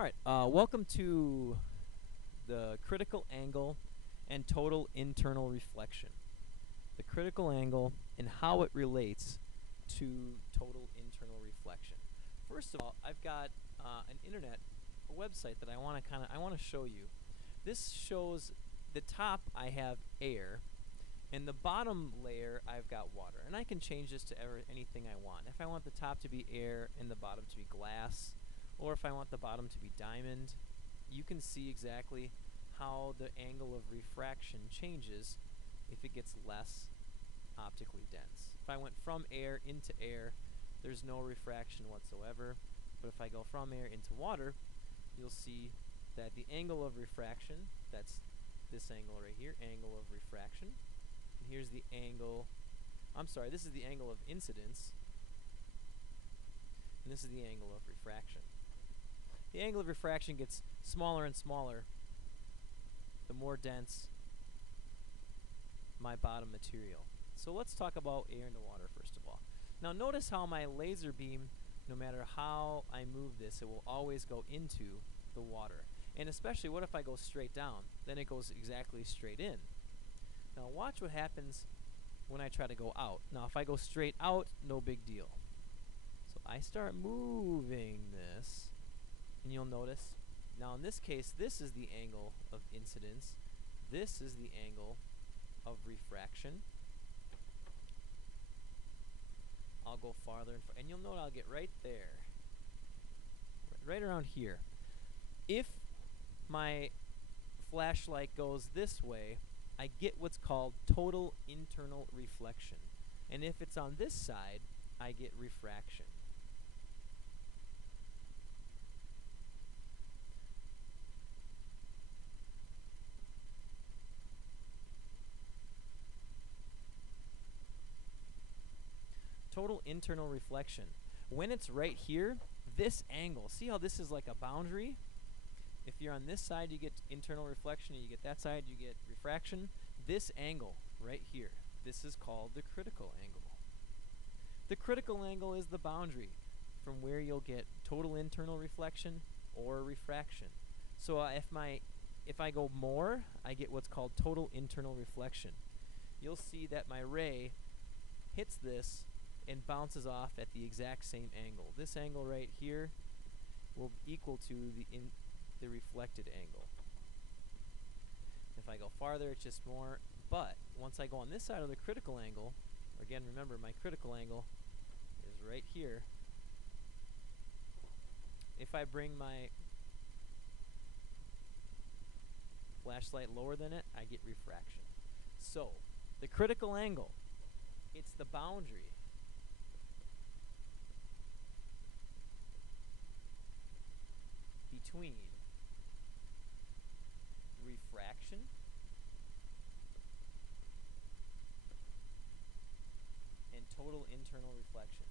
Alright, welcome to the critical angle and total internal reflection. The critical angle and how it relates to total internal reflection. First of all, I've got a website that I want to show you. This shows the top I have air, and the bottom layer I've got water. And I can change this to anything I want. If I want the top to be air and the bottom to be glass, or if I want the bottom to be diamond, you can see exactly how the angle of refraction changes if it gets less optically dense. If I went from air into air, there's no refraction whatsoever. But if I go from air into water, you'll see that the angle of refraction, that's this angle right here, angle of refraction. And here's the angle, this is the angle of incidence, and this is the angle of refraction. The angle of refraction gets smaller and smaller the more dense my bottom material. So let's talk about air into water first of all. Now notice how my laser beam, no matter how I move this, it will always go into the water. And especially, what if I go straight down? Then it goes exactly straight in. Now watch what happens when I try to go out. Now if I go straight out, no big deal. So I start moving this, and you'll notice, now in this case, this is the angle of incidence. This is the angle of refraction. I'll go farther and you'll note I'll get right there. Right around here. If my flashlight goes this way, I get what's called total internal reflection. And if it's on this side, I get refraction. Total internal reflection. When it's right here, this angle, see how this is like a boundary? If you're on this side, you get internal reflection, and you get that side, you get refraction. This angle right here, this is called the critical angle. The critical angle is the boundary from where you'll get total internal reflection or refraction. So if I go more, I get what's called total internal reflection. You'll see that my ray hits this and bounces off at the exact same angle. This angle right here will equal to the reflected angle. If I go farther, it's just more. But once I go on this side of the critical angle, again, remember my critical angle is right here. If I bring my flashlight lower than it, I get refraction. So the critical angle, it's the boundary between refraction and total internal reflection.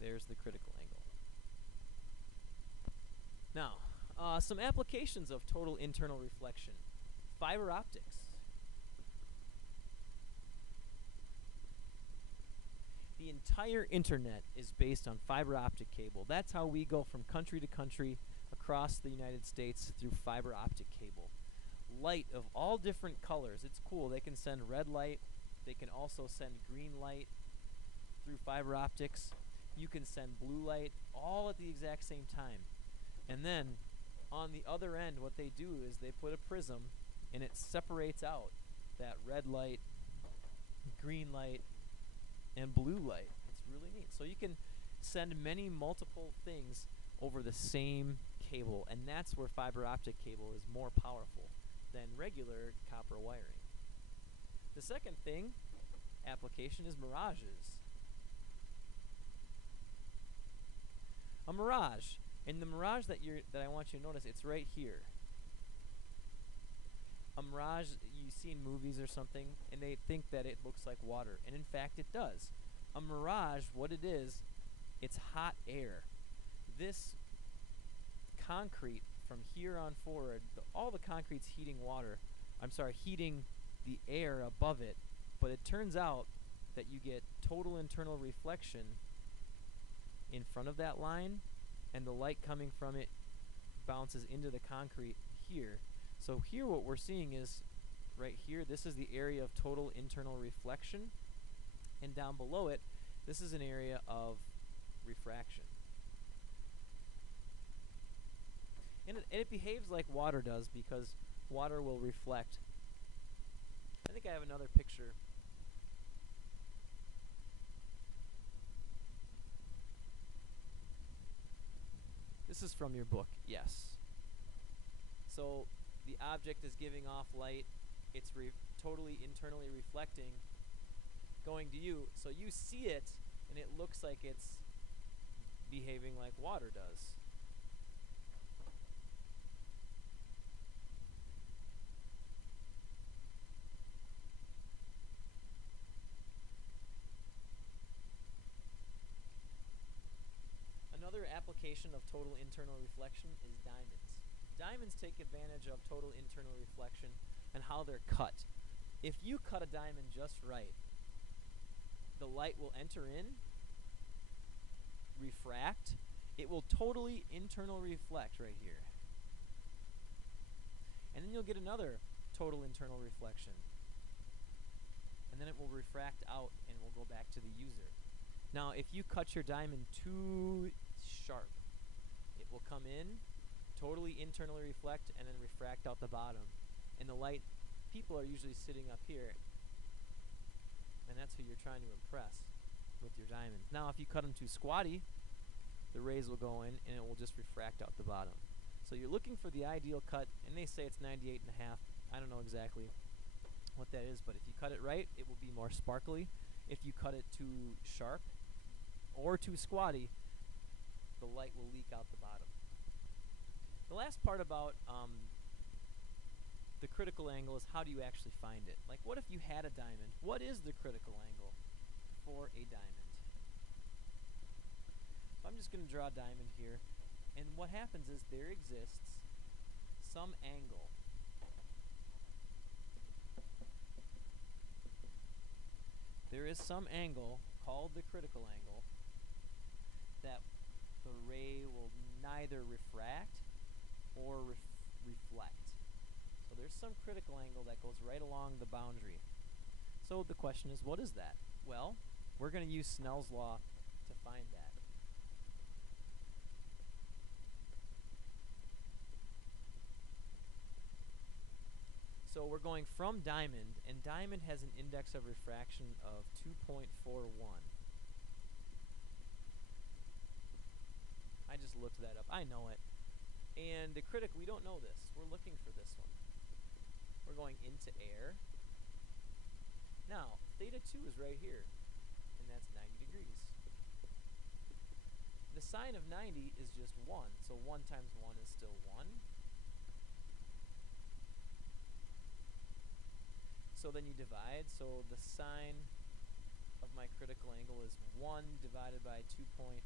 There's the critical angle. Now, some applications of total internal reflection. Fiber optics. The entire internet is based on fiber optic cable. That's how we go from country to country across the United States through fiber optic cable. Light of all different colors. It's cool. They can send red light. They can also send green light through fiber optics. You can send blue light all at the exact same time. And then on the other end, what they do is they put a prism and it separates out that red light, green light, and blue light. It's really neat. So you can send many multiple things over the same cable, and that's where fiber optic cable is more powerful than regular copper wiring. The second application is mirages. A mirage, and the mirage that I want you to notice, it's right here. A mirage, you see in movies or something, and they think that it looks like water, and in fact it does. A mirage, what it is, it's hot air. This concrete from here on forward, all the concrete's heating heating the air above it, but it turns out that you get total internal reflection in front of that line, and the light coming from it bounces into the concrete here. So here what we're seeing is, right here, this is the area of total internal reflection, and down below it, this is an area of refraction. And it behaves like water does, because water will reflect. I think I have another picture. This is from your book, yes. So the object is giving off light. It's totally internally reflecting, going to you. So you see it, and it looks like it's behaving like water does. Another application of total internal reflection is diamonds. Diamonds take advantage of total internal reflection and how they're cut. If you cut a diamond just right, the light will enter in, refract, it will totally internal reflect right here. And then you'll get another total internal reflection. And then it will refract out and will go back to the user. Now, if you cut your diamond too sharp, it will come in, totally internally reflect, and then refract out the bottom. And the light, people are usually sitting up here, and that's who you're trying to impress with your diamonds. Now, if you cut them too squatty, the rays will go in, and it will just refract out the bottom. So you're looking for the ideal cut, and they say it's 98.5. I don't know exactly what that is, but if you cut it right, it will be more sparkly. If you cut it too sharp or too squatty, the light will leak out the bottom. The last part about the critical angle is how do you actually find it? Like, what if you had a diamond? What is the critical angle for a diamond? So I'm just going to draw a diamond here, and what happens is there exists some angle called the critical angle that the ray will neither refract or reflect. So there's some critical angle that goes right along the boundary. So the question is, what is that? Well, we're going to use Snell's law to find that. So we're going from diamond, and diamond has an index of refraction of 2.41. I just looked that up. I know it. And the critic, we don't know this. We're looking for this one. We're going into air. Now, theta 2 is right here, and that's 90 degrees. The sine of 90 is just 1, so 1 times 1 is still 1. So then you divide, so the sine of my critical angle is 1 divided by 2.41,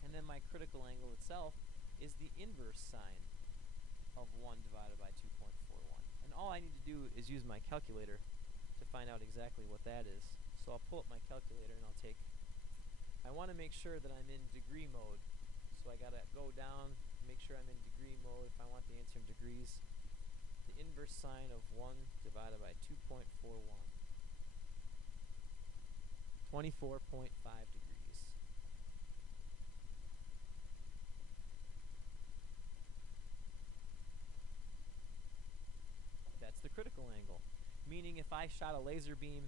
and then my critical angle itself is the inverse sine of 1 divided by 2.41. And all I need to do is use my calculator to find out exactly what that is. So I'll pull up my calculator and I'll take, I want to make sure that I'm in degree mode, so I gotta go down, make sure I'm in degree mode if I want the answer in degrees. The inverse sine of 1 divided by 2.41. 24.5 degrees. That's the critical angle. Meaning if I shot a laser beam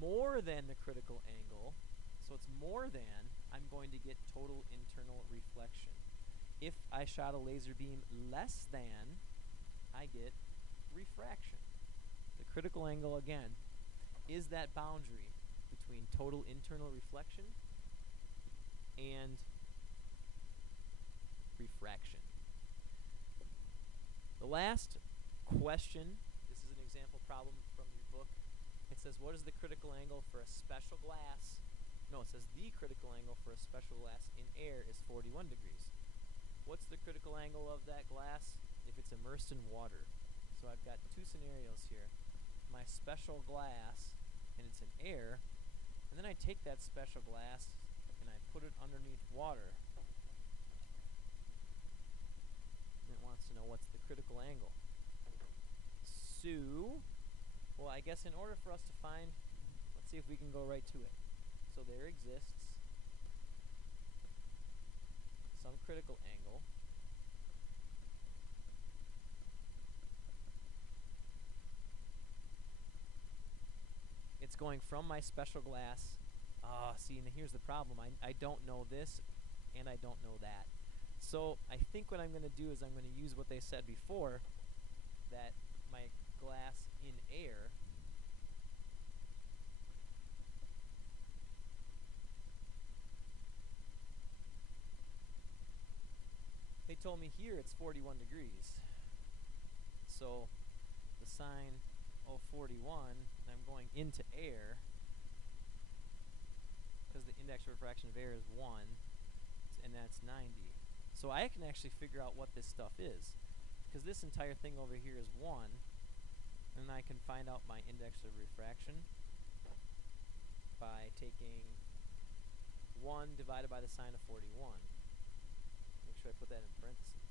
more than the critical angle, so it's more than, I'm going to get total internal reflection. If I shot a laser beam less than, I get refraction. The critical angle, again, is that boundary between total internal reflection and refraction. The last question. This is an example problem from your book. It says, what is the critical angle for a special glass? No, it says the critical angle for a special glass in air is 41 degrees. What's the critical angle of that glass if it's immersed in water? So I've got two scenarios here. My special glass, and it's in air, and then I take that special glass and I put it underneath water. And it wants to know what's the critical angle. So, well, I guess in order for us to find, let's see if we can go right to it. So there exists some critical angle it's going from my special glass. See, and here's the problem. I don't know this, and I don't know that. So I think what I'm going to do is I'm going to use what they said before, that my glass in air they told me here it's 41 degrees. So the sign 41, I'm going into air because the index of refraction of air is 1, and that's 90. So I can actually figure out what this stuff is, because this entire thing over here is 1, and I can find out my index of refraction by taking 1 divided by the sine of 41. Make sure I put that in parentheses.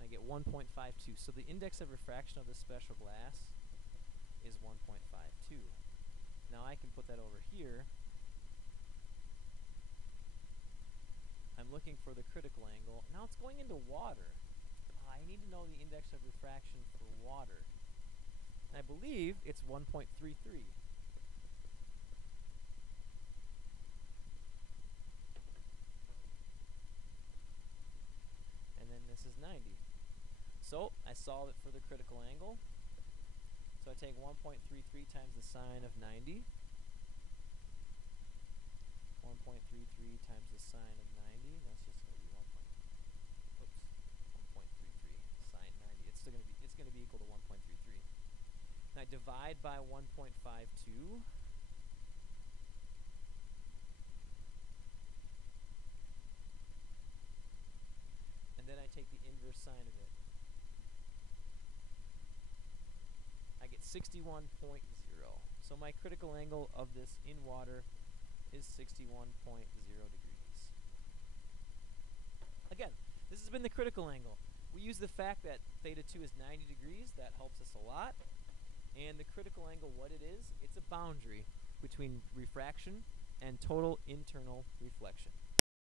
I get 1.52. So the index of refraction of this special glass is 1.52. Now I can put that over here. I'm looking for the critical angle. Now it's going into water. I need to know the index of refraction for water. And I believe it's 1.33. And then this is 90. So I solve it for the critical angle. So I take 1.33 times the sine of 90. 1.33 times the sine of 90. That's just going to be 1.33 sine 90. It's still going to be equal to 1.33. Now I divide by 1.52. And then I take the inverse sine of it. I get 61.0. So my critical angle of this in water is 61.0 degrees. Again, this has been the critical angle. We use the fact that theta 2 is 90 degrees. That helps us a lot. And the critical angle, what it is, it's a boundary between refraction and total internal reflection.